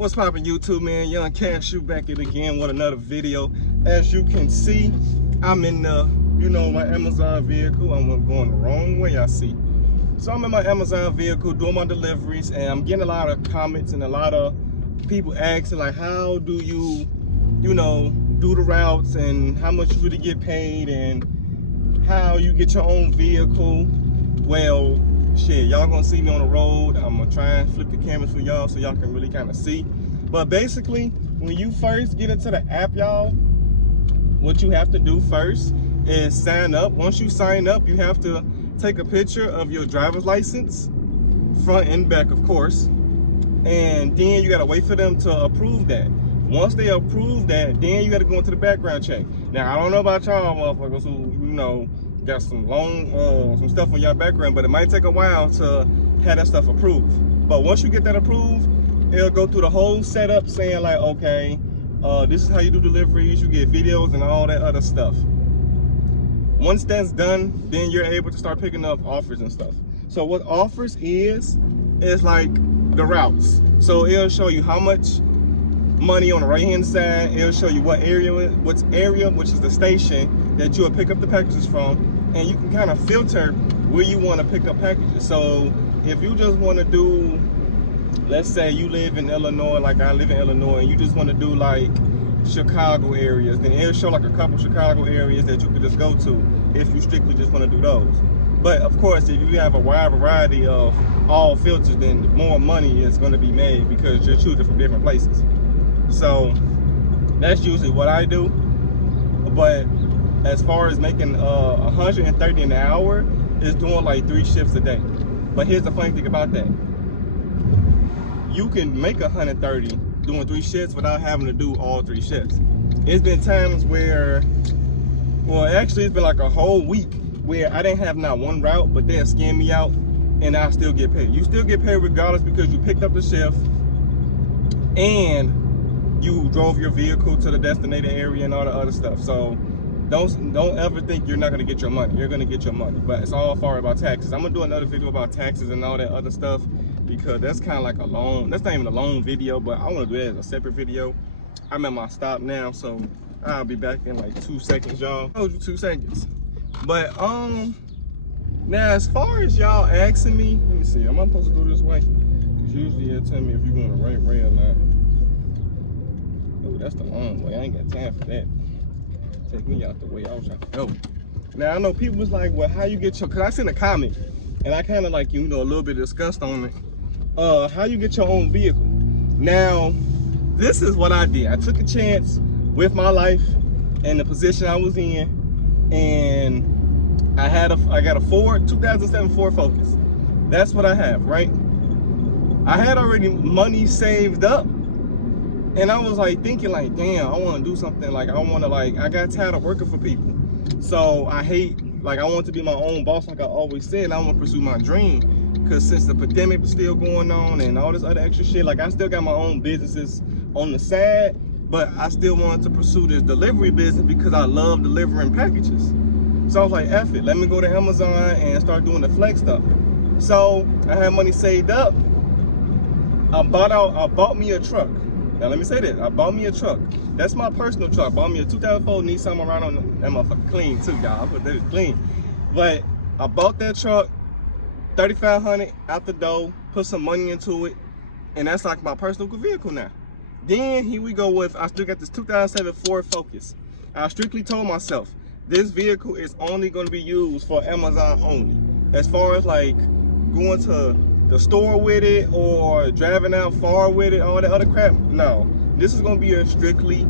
What's poppin' YouTube, man? Young Cashew back at it again with another video. As you can see, I'm in the, my Amazon vehicle. I'm going the wrong way, I see. So I'm in my Amazon vehicle doing my deliveries, and I'm getting a lot of comments and a lot of people asking, like, how do you, do the routes and how much you really get paid and how you get your own vehicle. Well, shit, y'all gonna see me on the road. I'm gonna try and flip the cameras for y'all so y'all can really kind of see. But basically, when you first get into the app, y'all, what you have to do first is sign up. Once you sign up, you have to take a picture of your driver's license, front and back, of course, and then you gotta wait for them to approve that. Once they approve that, then you gotta go into the background check. Now, I don't know about y'all motherfuckers who, got some some stuff on your background, but it might take a while to have that stuff approved. But once you get that approved, it'll go through the whole setup saying like, okay, this is how you do deliveries, you get videos and all that other stuff. Once that's done, then you're able to start picking up offers and stuff. So what offers is like the routes. So it'll show you how much money on the right hand side. It'll show you what area, which is the station that you'll pick up the packages from, and you can kind of filter where you want to pick up packages. So if you just want to do, let's say you live in Illinois, like I live in Illinois, and you just want to do like Chicago areas, then it'll show like a couple Chicago areas that you could just go to if you strictly just want to do those. But of course, if you have a wide variety of all filters, then more money is going to be made because you're choosing from different places. So that's usually what I do. But as far as making 130 an hour, is doing like 3 shifts a day. But here's the funny thing about that: you can make 130 doing 3 shifts without having to do all 3 shifts. It's been times where, well, actually it's been like a whole week where I didn't have not one route, but they'll scan me out and I still get paid. You still get paid regardless because you picked up the shift and you drove your vehicle to the designated area and all the other stuff. So don't ever think you're not gonna get your money. You're gonna get your money, but it's all far about taxes. I'm gonna do another video about taxes and all that other stuff because that's kind of like that's not even a long video, but I want to do that as a separate video. I'm at my stop now, so I'll be back in like 2 seconds, y'all. I told you 2 seconds. But now as far as y'all asking me, let me see, am I supposed to go this way? Because usually it'll tell me if you're going the right way or not. Oh, that's the long way. I ain't got time for that. Take me out the way I was trying to go. Now I know people was like, well, how you get your, because I seen a comment and I kind of like, a little bit discussed on it. How you get your own vehicle. Now, this is what I did. I took a chance with my life and the position I was in, and I got a 2007 Ford Focus. That's what I have, right? I had already money saved up. And I was like thinking like, damn, I want to do something. Like I got tired of working for people. So I want to be my own boss, like I always said. I want to pursue my dream. Because since the pandemic was still going on and all this other extra shit, like I still got my own businesses on the side, but I still wanted to pursue this delivery business because I love delivering packages. So I was like, F it, let me go to Amazon and start doing the flex stuff. So I had money saved up. I bought me a truck. Now let me say this, I bought me a truck. That's my personal truck. I bought me a 2004 Nissan Murano. That motherfucker clean too, y'all. But that is clean. But I bought that truck, $3,500 out the door, put some money into it, and that's like my personal vehicle now. Then here we go with, I still got this 2007 Ford Focus. I strictly told myself, this vehicle is only going to be used for Amazon only. As far as like going to the store with it or driving out far with it, all that other crap, no. This is going to be a strictly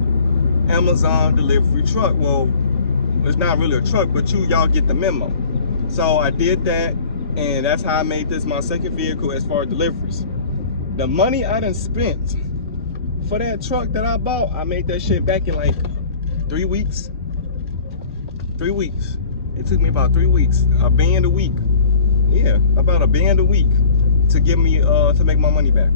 Amazon delivery truck. Well, it's not really a truck, but y'all get the memo. So I did that, and that's how I made this my second vehicle as far as deliveries. The money I done spent for that truck that I bought, I made that shit back in like 3 weeks. 3 weeks. It took me about 3 weeks, a band a week. Yeah, about a band a week to give me to make my money back.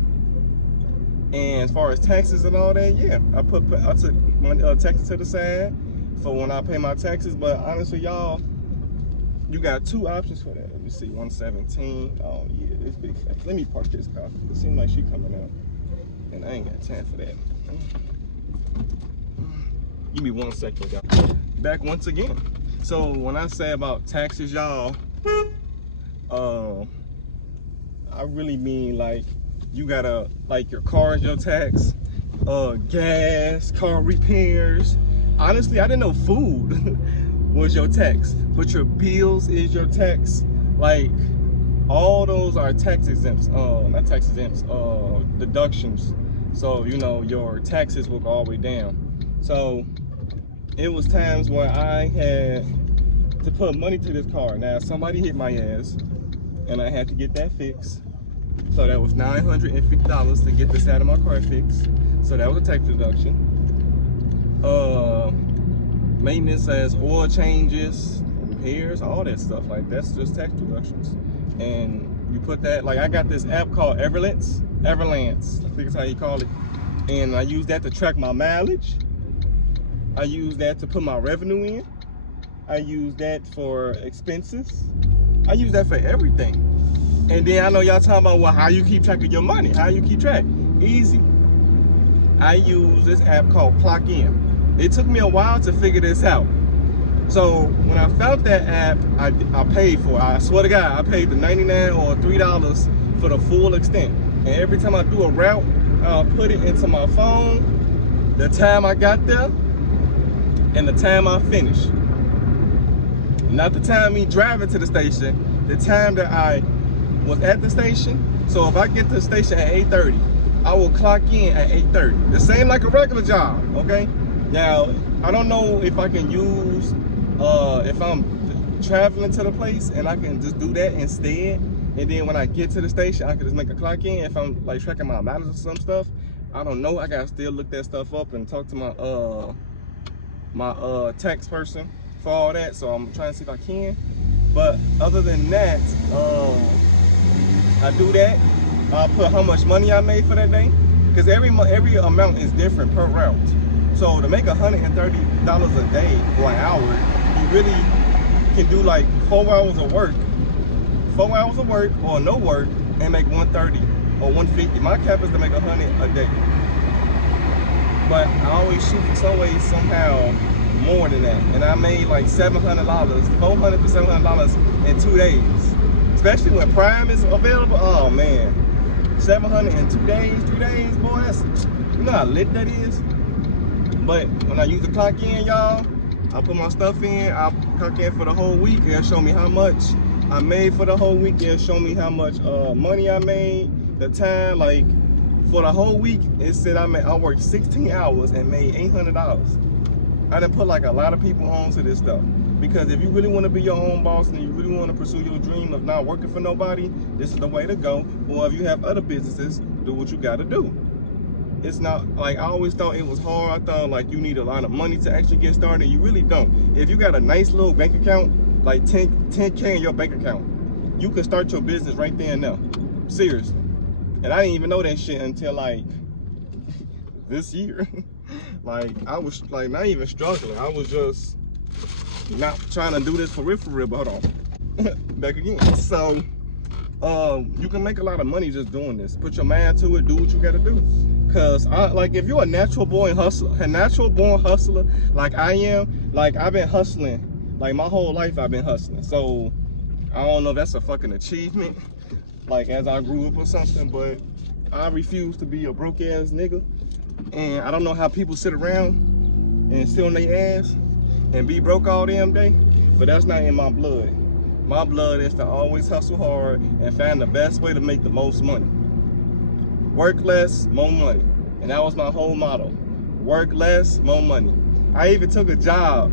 And as far as taxes and all that, yeah, I took my taxes to the side for when I pay my taxes. But honestly, y'all, you got 2 options for that. Let me see, 117. Oh yeah, this big fat. Let me park this car. It seems like she coming out. and I ain't got time for that. Give me 1 second, y'all. Back once again. So when I say about taxes, y'all, I really mean like you gotta, like your car is your tax, gas, car repairs. Honestly, I didn't know food was your tax, but your bills is your tax. Like all those are tax exempts, not tax exempts, deductions. So you know your taxes will go all the way down. So it was times where I had to put money to this car. Now somebody hit my ass and I had to get that fixed. So that was $950 to get this out of my car fixed. So that was a tax deduction. Maintenance as oil changes, repairs, all that stuff. Like that's just tax deductions. And you put that, like I got this app called Everlance, I think that's how you call it. And I use that to track my mileage. I use that to put my revenue in. I use that for expenses. I use that for everything. And then I know y'all talking about, well, how you keep track of your money? How you keep track? Easy. I use this app called Clock In. It took me a while to figure this out. So when I found that app, I paid for it. I swear to God, I paid the $99 or $3 for the full extent. And every time I do a route, I'll put it into my phone, the time I got there, and the time I finished. Not the time me driving to the station, the time that I was at the station. So if I get to the station at 8:30, I will clock in at 8:30. The same like a regular job, okay? Now, I don't know if I can use, if I'm traveling to the place and I can just do that instead. And then when I get to the station, I can just make a clock in if I'm like tracking my mileage or some stuff. I don't know, I gotta still look that stuff up and talk to my tax person for all that. So I'm trying to see if I can. But other than that, I do that. I put how much money I made for that day, because every amount is different per route. So to make $130 a day or an hour, you really can do like 4 hours of work, or no work, and make $130 or $150. My cap is to make $100 a day, but I always shoot for some way somehow more than that. And I made like $700, $400 to $700 in 2 days. Especially when Prime is available. Oh man, $700 in 2 days, 3 days, boy. That's, you know how lit that is. But when I use the clock in, y'all, I put my stuff in. I clock in for the whole week. It'll show me how much I made for the whole week. It'll show me how much money I made, the time. Like for the whole week, it said I worked 16 hours and made $800. I done put like a lot of people on to this stuff, because if you really want to be your own boss and you really want to pursue your dream of not working for nobody, this is the way to go. Or if you have other businesses, do what you got to do. It's not like, I always thought it was hard. I thought like you need a lot of money to actually get started. You really don't. If you got a nice little bank account, like 10K in your bank account, you can start your business right there and now. Seriously. And I didn't even know that shit until like this year. Like I was like not even struggling. I was just not trying to do this for real, but hold on. Back again. So you can make a lot of money just doing this. Put your mind to it, do what you gotta do. Cause like if you're a natural born hustler like I am, like I've been hustling, like my whole life I've been hustling. So I don't know if that's a fucking achievement, like as I grew up or something, but I refuse to be a broke ass nigga. And I don't know how people sit around and sit on their ass and be broke all damn day, but that's not in my blood. My blood is to always hustle hard and find the best way to make the most money. Work less, more money. And that was my whole motto. Work less, more money. I even took a job.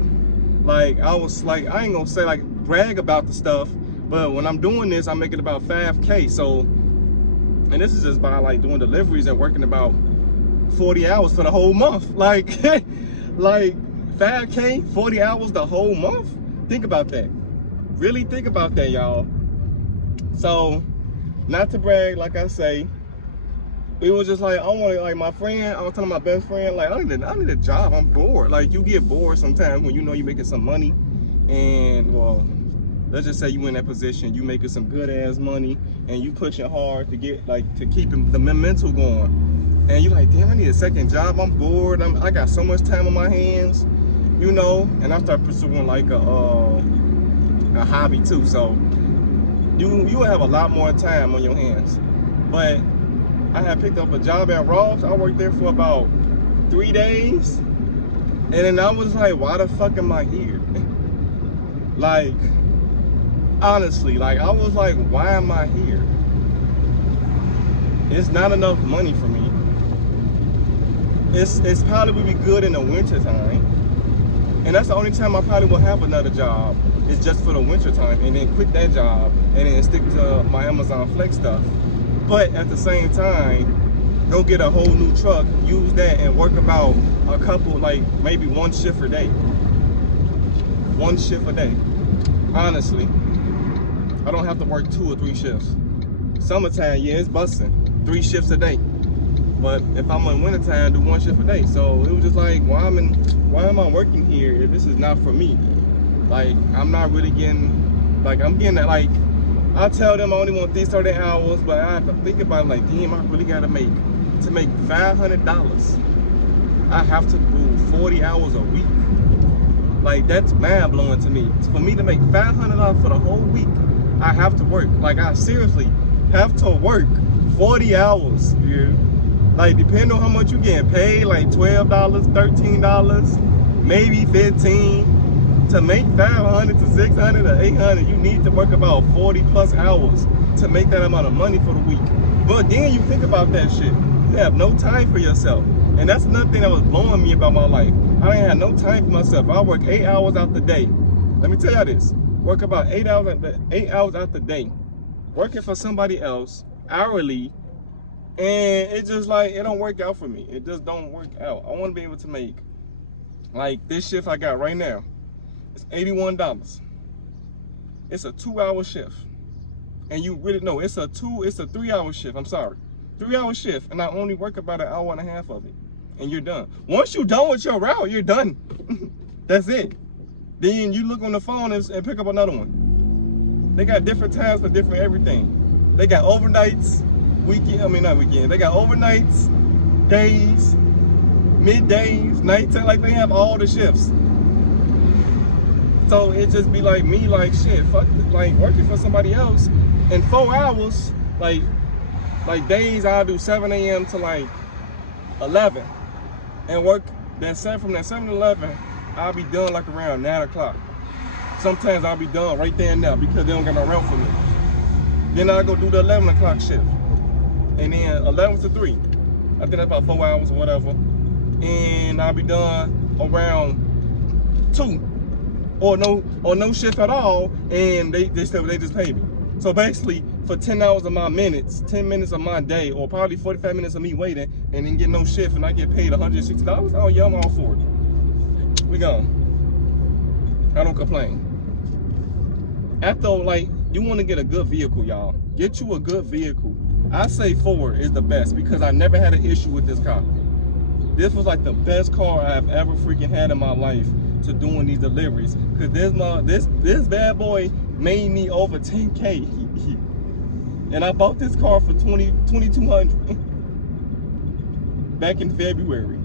Like I was like, I ain't gonna say like brag about the stuff, but when I'm doing this, I'm making about 5K. So, and this is just by like doing deliveries and working about 40 hours for the whole month. Like, like 5K, 40 hours the whole month? Think about that. Really think about that, y'all. So, not to brag, like I say, it was just like, I want to, like my friend, I was telling my best friend, like, I need a job, I'm bored. Like, you get bored sometimes when you know you're making some money. And, well, let's just say you in that position, you making some good ass money, and you pushing hard to get, like, to keep the momentum going. and you're like, damn, I need a second job. I'm bored. I got so much time on my hands, you know. And I start pursuing like a hobby too. So you will have a lot more time on your hands. But I had picked up a job at Ross. I worked there for about 3 days, and then I was like, why the fuck am I here? Like, honestly, like, I was like, why am I here? It's not enough money for me. It's probably would be good in the winter time, and that's the only time I probably will have another job. It's just for the winter time, and then quit that job and then stick to my Amazon Flex stuff. But at the same time, go get a whole new truck, use that, and work about a couple, like maybe one shift a day. One shift a day. Honestly, I don't have to work 2 or 3 shifts. Summertime, yeah, it's busting. 3 shifts a day. But if I'm in wintertime, do 1 shift a day. So it was just like, why am I working here if this is not for me? Like, I'm not really getting, like, I'm getting that, like, I tell them I only want these 30 hours, but I have to think about it, like, damn, I really gotta make $500. I have to do 40 hours a week. Like, that's mind blowing to me. For me to make $500 for the whole week, I have to work. Like, I seriously have to work 40 hours, yeah. Like, depending on how much you're getting paid, like $12, $13, maybe $15. To make $500 to $600 or $800, you need to work about 40 plus hours to make that amount of money for the week. But then you think about that shit. You have no time for yourself. And that's another thing that was blowing me about my life. I didn't have no time for myself. I work 8 hours out the day. Let me tell y'all this. Work about 8 hours out the day. Working for somebody else, hourly, and it's just like, it don't work out for me. It just don't work out. I want to be able to make, like this shift I got right now. It's $81. It's a 2-hour shift. And you really know it's a 3-hour shift. I'm sorry. 3-hour shift. And I only work about 1.5 hours of it. And you're done. Once you're done with your route, you're done. That's it. Then you look on the phone and pick up another one. They got different times for different everything. They got overnights, not weekend. They got overnights, days, middays, nighttime. Like, they have all the shifts. So it just be like me, like, shit, fuck, like working for somebody else in 4 hours, like days I'll do 7 a.m. to like 11, and work from that 7 to 11, I'll be done like around 9 o'clock. Sometimes I'll be done right there and now because they don't got no route for me. Then I'll go do the 11 o'clock shift, and then 11 to 3. I think that's about 4 hours or whatever, and I'll be done around 2. Or no shift at all, and they just pay me. So basically, for 10 hours of my minutes, 10 minutes of my day, or probably 45 minutes of me waiting, and then get no shift, and I get paid $160, oh yeah, I'm all for it. We gone. I don't complain. After, like, you want to get a good vehicle, y'all. Get you a good vehicle. I say Ford is the best because I never had an issue with this car. This was like the best car I've ever freaking had in my life to doing these deliveries, because this bad boy made me over 10K, and I bought this car for $2,200 back in January.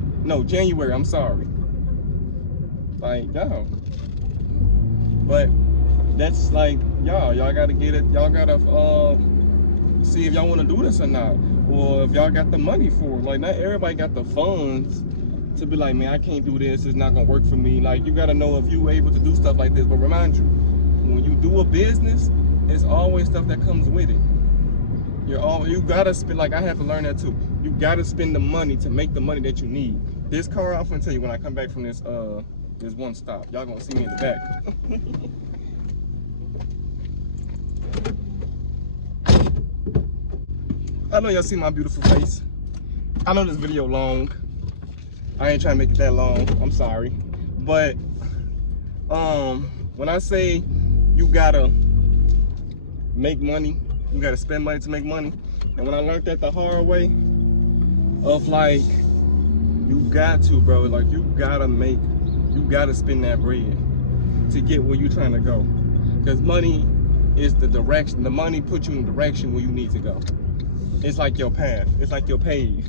I'm sorry. Like, y'all, but that's like, y'all gotta get it. Y'all gotta see if y'all want to do this or not, or if y'all got the money for it. Like, not everybody got the funds to be like, man, I can't do this, it's not gonna work for me. Like, you gotta know if you able to do stuff like this. But remind you, when you do a business, it's always stuff that comes with it. You gotta spend, like, I had to learn that too. You gotta spend the money to make the money that you need. This car, I'm gonna tell you, when I come back from this one stop, y'all gonna see me in the back. I know y'all see my beautiful face. I know this video long. I ain't trying to make it that long, I'm sorry. But when I say you gotta make money, you gotta spend money to make money, and when I learned that the hard way, of like, you got to, bro, like, you gotta spend that bread to get where you're trying to go. Because money is the direction. The money puts you in the direction where you need to go. It's like your path, it's like your pave.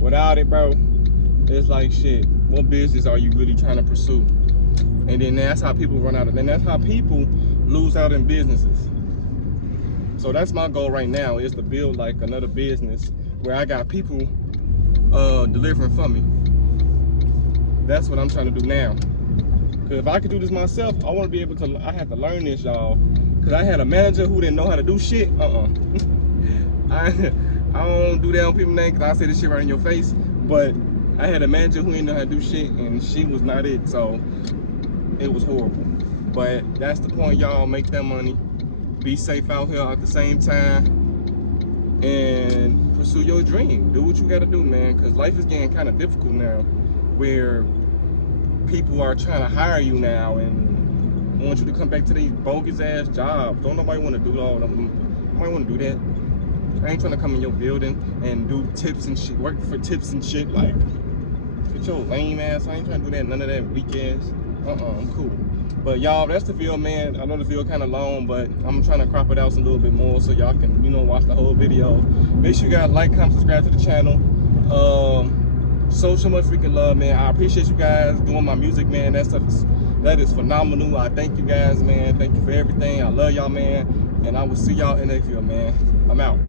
Without it, bro, it's like shit. What business are you really trying to pursue? And then that's how people run out of. Then that's how people lose out in businesses. So that's my goal right now, is to build like another business where I got people delivering for me. That's what I'm trying to do now. Cause if I could do this myself, I want to be able to. I had to learn this, y'all. Cause I had a manager who didn't know how to do shit. I don't do that on people's name, cause I say this shit right in your face. But I had a manager who didn't know how to do shit, and she was not it. So it was horrible. But that's the point, y'all. Make that money. Be safe out here at the same time, and pursue your dream. Do what you gotta do, man. Cause life is getting kind of difficult now, where people are trying to hire you now and want you to come back to these bogus ass jobs. Don't nobody want to do all of them. Nobody want to do that. I ain't trying to come in your building and do tips and shit, work for tips and shit. Like, get your lame ass. I ain't trying to do that. None of that weak ass. I'm cool. But y'all, that's the video, man. I know the video kind of long, but I'm trying to crop it out a little bit more so y'all can, you know, watch the whole video. Make sure you guys like, comment, subscribe to the channel. So much freaking love, man. I appreciate you guys doing my music, man. That is phenomenal. I thank you guys, man. Thank you for everything. I love y'all, man. And I will see y'all in the next video, man. I'm out.